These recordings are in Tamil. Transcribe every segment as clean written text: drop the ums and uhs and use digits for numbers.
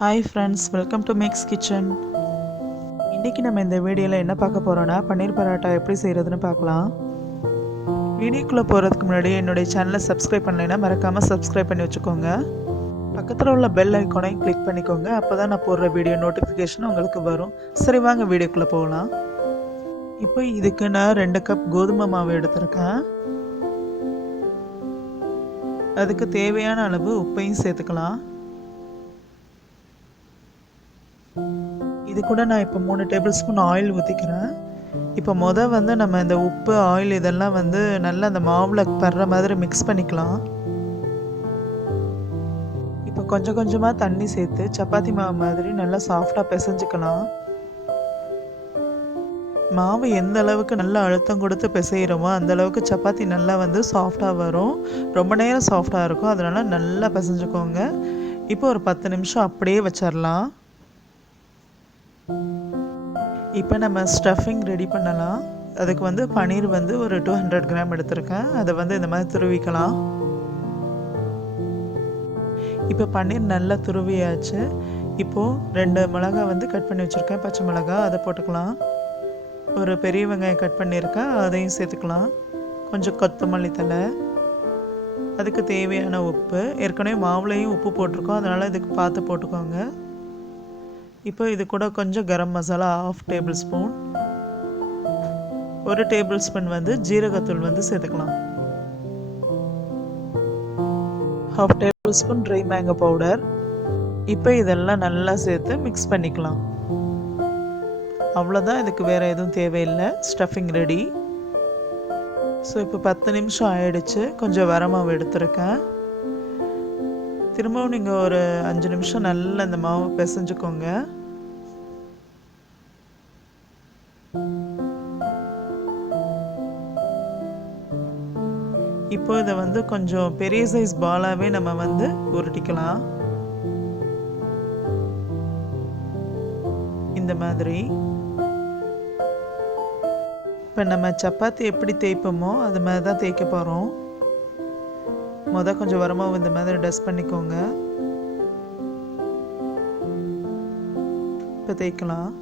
Hi friends, welcome to Mix Kitchen. இன்னைக்கு நம்ம இந்த வீடியோல என்ன பார்க்க போறோம்னா பன்னீர் பராட்டா எப்படி செய்யறதுன்னு பார்க்கலாம். வீடியோக்குள்ள போறதுக்கு முன்னாடி என்னோட சேனலை சப்ஸ்கிரைப் பண்ணலைனா மறக்காம சப்ஸ்கிரைப் பண்ணி வச்சுக்கோங்க. பக்கத்துல உள்ள பெல் ஐகானையும் கிளிக் பண்ணிக்கோங்க. அப்பதான் நான் போடுற வீடியோ நோட்டிஃபிகேஷன் உங்களுக்கு வரும். சரி வாங்க வீடியோக்குள்ள போகலாம். இப்போ இதுக்கு நான் 2 கப் கோதுமை மாவு எடுத்துருக்கேன். அதுக்கு தேவையான அளவு உப்பையும் சேர்த்துக்கலாம். இது கூட நான் இப்போ 3 டேபிள் ஸ்பூன் ஆயில் ஊற்றிக்கிறேன். இப்போ வந்து நம்ம இந்த உப்பு ஆயில் இதெல்லாம் நல்லா அந்த மாவில் படுற மாதிரி மிக்ஸ் பண்ணிக்கலாம். இப்போ கொஞ்சம் கொஞ்சமாக தண்ணி சேர்த்து சப்பாத்தி மாவு மாதிரி நல்லா சாஃப்டாக பிசைஞ்சுக்கலாம். மாவு எந்த அளவுக்கு நல்லா அழுத்தம் கொடுத்து பிசைகிறோமோ அந்த அளவுக்கு சப்பாத்தி நல்லா சாஃப்டாக வரும். ரொம்ப நேரம் சாஃப்டாக இருக்கும். அதனால் நல்லா பிசைஞ்சுக்கோங்க. இப்போ ஒரு 10 நிமிஷம் அப்படியே வச்சிடலாம். இப்போ நம்ம ஸ்டஃபிங் ரெடி பண்ணலாம். அதுக்கு பன்னீர் ஒரு 200 கிராம் எடுத்திருக்கேன். அதை இந்த மாதிரி துருவிக்கலாம். இப்போ பன்னீர் நல்லா துருவியாச்சு. இப்போது 2 மிளகாய் கட் பண்ணி வச்சுருக்கேன், பச்சை மிளகாய், அதை போட்டுக்கலாம். ஒரு பெரிய வெங்காயம் கட் பண்ணியிருக்கேன், அதையும் சேர்த்துக்கலாம். கொஞ்சம் கொத்தமல்லி தழை, அதுக்கு தேவையான உப்பு. ஏற்கனவே மாவுலையும் உப்பு போட்டிருக்கோம், அதனால் இதுக்கு பார்த்து போட்டுக்கோங்க. இப்போ இது கூட கொஞ்சம் garam masala 1/2 tablespoon, 1 tablespoon ஜீரகத்தூள் சேர்த்துக்கலாம். 1/2 tablespoon dry mango powder. இப்போ இதெல்லாம் நல்லா சேர்த்து மிக்ஸ் பண்ணிக்கலாம். அவ்வளோதான், இதுக்கு வேறு எதுவும் தேவையில்லை. Stuffing ready. ஸோ இப்போ 10 நிமிஷம் ஆயிடுச்சு. கொஞ்சம் வரமாவு எடுத்துருக்கேன். திரும்பவும் நீங்கள் ஒரு 5 நிமிஷம் நல்லா இந்த மாவு பிசைஞ்சுக்கோங்க. இப்போ இதை கொஞ்சம் பெரிய சைஸ் பாலாகவே நம்ம உருட்டிக்கலாம். இந்த மாதிரி. இப்போ நம்ம சப்பாத்தி எப்படி தேய்ப்போமோ அது மாதிரி தான் தேய்க்க போகிறோம். கொஞ்சம் வரமாவு இந்த மாதிரி டஸ்ட் பண்ணிக்கோங்க. இப்போ தேய்க்கலாம்.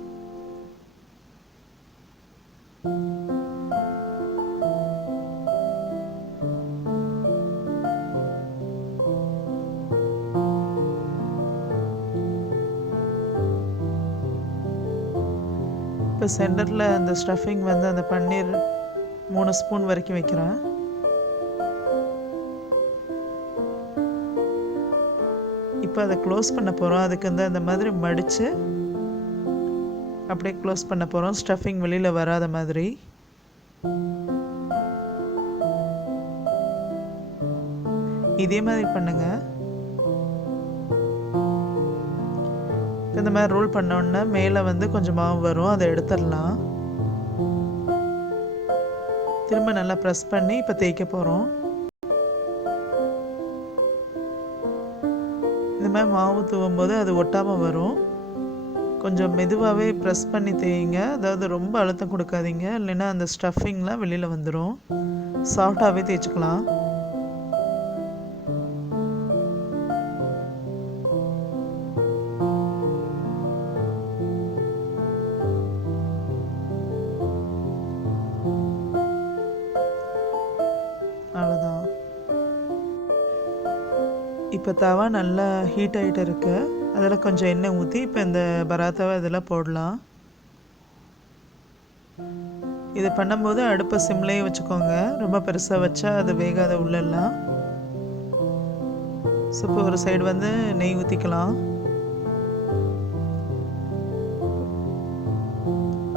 இப்போ சென்டரில் அந்த ஸ்டஃபிங் அந்த பன்னீர் 3 ஸ்பூன் வரைக்கும் வைக்கிறேன். இப்போ அதை க்ளோஸ் பண்ண போகிறோம். அதுக்கு அந்த மாதிரி மடித்து அப்படியே க்ளோஸ் பண்ண போகிறோம், ஸ்டஃபிங் வெளியில் வராத மாதிரி. இதே மாதிரி பண்ணுங்க. இந்த மாதிரி ரோல் பண்ணோன்னா மேலே கொஞ்சம் மாவு வரும், அதை எடுத்துடலாம். திரும்ப நல்லா ப்ரெஸ் பண்ணி இப்போ தேய்க்க போகிறோம். இந்த மாதிரி மாவு தூவும் போது அது ஒட்டாமல் வரும். கொஞ்சம் மெதுவாகவே ப்ரெஸ் பண்ணி தேய்ங்க. அதாவது ரொம்ப அழுத்தம் கொடுக்காதீங்க, இல்லைன்னா அந்த ஸ்டஃபிங்லாம் வெளியில் வந்துடும். சாஃப்டாகவே தேய்ச்சிக்கலாம். அவ்வளோதான். இப்போ தவா நல்லா ஹீட் ஆகிட்டு இருக்கு. அதில் கொஞ்சம் எண்ணெய் ஊற்றி இப்போ இந்த பராத்தாவை இதில் போடலாம். இது பண்ணும்போது அடுப்பை சிம்லேயே வச்சுக்கோங்க. ரொம்ப பெருசாக வச்சா அது வேகாத உள்ளெல்லாம். ஸோ இப்போ ஒரு சைடு நெய் ஊற்றிக்கலாம்.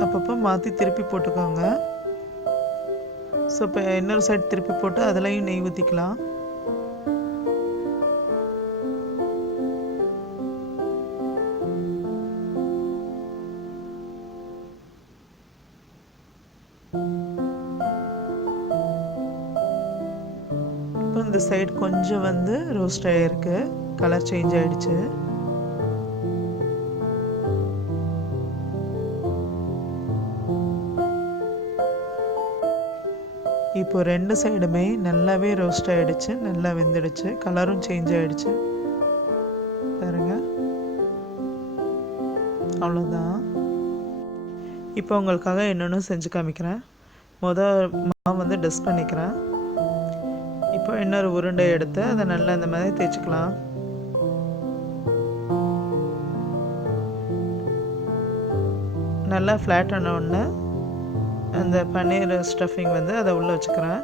அப்பப்போ மாற்றி திருப்பி போட்டுக்கோங்க. ஸோ இப்போ இன்னொரு சைடு திருப்பி போட்டு அதுலேயும் நெய் ஊற்றிக்கலாம். இப்போ இந்த சைடு கொஞ்சம் ரோஸ்ட் ஆகிருக்கு, கலர் சேஞ்ச் ஆகிடுச்சு. இப்போ 2 சைடுமே நல்லாவே ரோஸ்ட் ஆகிடுச்சு, நல்லா வெந்துடுச்சு, கலரும் சேஞ்ச் ஆகிடுச்சு பாருங்க. அவ்வளோதான். இப்போ உங்களுக்காக இன்னொன்று செஞ்சு காமிக்கிறேன். மாவு வந்து டஸ்ட் பண்ணிக்கிறேன். இப்போ இன்னொரு உருண்டை எடுத்து அதை நல்லா இந்த மாதிரி தேய்ச்சிக்கலாம். நல்லா ஃப்ளாட் ஆன உடனே அந்த பன்னீர் ஸ்டஃபிங் வந்து அதை உள்ளே வச்சுக்கிறேன்.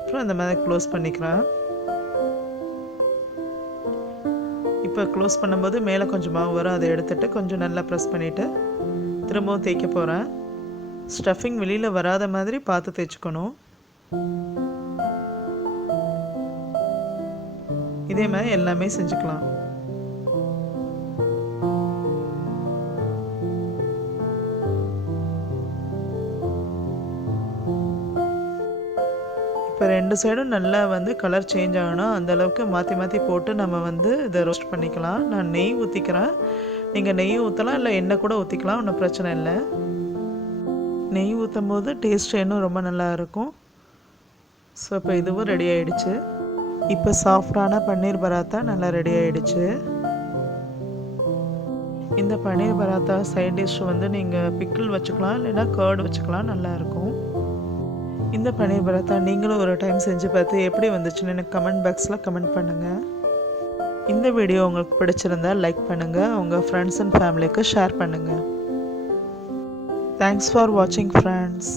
அப்புறம் அந்த மாதிரி க்ளோஸ் பண்ணிக்கிறேன். இப்போ க்ளோஸ் பண்ணும்போது மேலே கொஞ்சம் மாவு வரும், அதை எடுத்துகிட்டு கொஞ்சம் நல்லா ப்ரெஸ் பண்ணிவிட்டு திரும்பவும் தேய்க்க போகிறேன். ஸ்டஃபிங் வெளியில் வராத மாதிரி பார்த்து தேய்ச்சிக்கணும். இதே மாதிரி எல்லாமே செஞ்சுக்கலாம். இப்போ 2 சைடும் நல்லா வந்து கலர் சேஞ்ச் ஆகணும். அந்தளவுக்கு மாற்றி மாற்றி போட்டு நம்ம வந்து இதை ரோஸ்ட் பண்ணிக்கலாம். நான் நெய் ஊற்றிக்கிறேன். நீங்கள் நெய் ஊற்றலாம், இல்லை எண்ணெய் கூட ஊற்றிக்கலாம், ஒன்றும் பிரச்சனை இல்லை. நெய் ஊற்றும் போது டேஸ்ட் இன்னும் ரொம்ப நல்லா இருக்கும். ஸோ இப்போ இதுவும் ரெடி ஆகிடுச்சு. இப்போ சாஃப்டான பன்னீர் பராத்தா நல்லா ரெடி ஆகிடுச்சு. இந்த பன்னீர் பராத்தா சைட் டிஷ் வந்து நீங்கள் பிக்கிள் வச்சுக்கலாம், இல்லைன்னா கர்டு வச்சுக்கலாம், நல்லாயிருக்கும். இந்த பன்னீர் பராத்தா நீங்களும் ஒரு டைம் செஞ்சு பார்த்து எப்படி வந்துச்சுன்னு எனக்கு கமெண்ட் பாக்ஸில் கமெண்ட் பண்ணுங்கள். இந்த வீடியோ உங்களுக்கு பிடிச்சிருந்தால் லைக் பண்ணுங்கள், உங்கள் ஃப்ரெண்ட்ஸ் அண்ட் ஃபேமிலிக்கு ஷேர் பண்ணுங்கள். தேங்க்ஸ் ஃபார் வாட்சிங் ஃப்ரெண்ட்ஸ்.